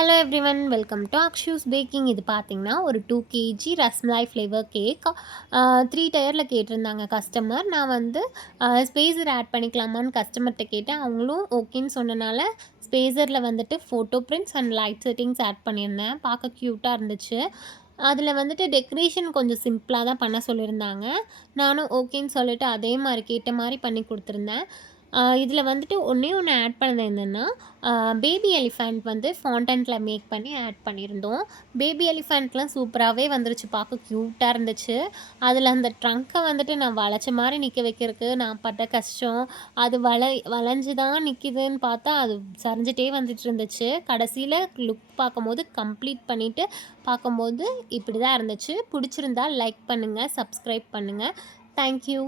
Hello everyone, welcome to Akshu's baking. இது பார்த்தீங்கன்னா ஒரு 2 kg ரஸ்மலாய் ஃப்ளேவர் கேக் 3 டயரில் கேட்டிருந்தாங்க கஸ்டமர். நான் வந்து ஸ்பேஸர் ஆட் பண்ணிக்கலாமான்னு கஸ்டமர்கிட்ட கேட்டேன். அவங்களும் ஓகேன்னு சொன்னனால ஸ்பேஸரில் வந்துட்டு photo prints and light settings add பண்ணியிருந்தேன். பார்க்க க்யூட்டாக இருந்துச்சு. அதில் வந்துட்டு டெக்கரேஷன் கொஞ்சம் சிம்பிளாக தான் பண்ண சொல்லியிருந்தாங்க. நானும் ஓகேன்னு சொல்லிவிட்டு அதே மாதிரி கேட்ட மாதிரி பண்ணி கொடுத்துருந்தேன். இதில் வந்துட்டு ஒன்றே ஒன்று ஆட் பண்ணது என்னென்னா, பேபி எலிஃபண்ட் வந்து ஃபாண்டன்ட்டில் மேக் பண்ணி ஆட் பண்ணியிருந்தோம். பேபி எலிஃபண்ட்லாம் சூப்பராகவே வந்துருச்சு, பார்க்க க்யூட்டாக இருந்துச்சு. அதில் அந்த ட்ரங்க்கை வந்துட்டு நான் வளைச்ச மாதிரி நிற்க வைக்கிறதுக்கு நான் பட்ட கஷ்டம். அது வளைஞ்சு தான் நிற்கிதுன்னு பார்த்தா அது சரிஞ்சிட்டே வந்துட்டு இருந்துச்சு. கடைசியில் லுக் பார்க்கும்போது கம்ப்ளீட் பண்ணிவிட்டு பார்க்கும்போது இப்படி தான் இருந்துச்சு. பிடிச்சிருந்தா லைக் பண்ணுங்கள், சப்ஸ்கிரைப் பண்ணுங்கள். தேங்க்யூ.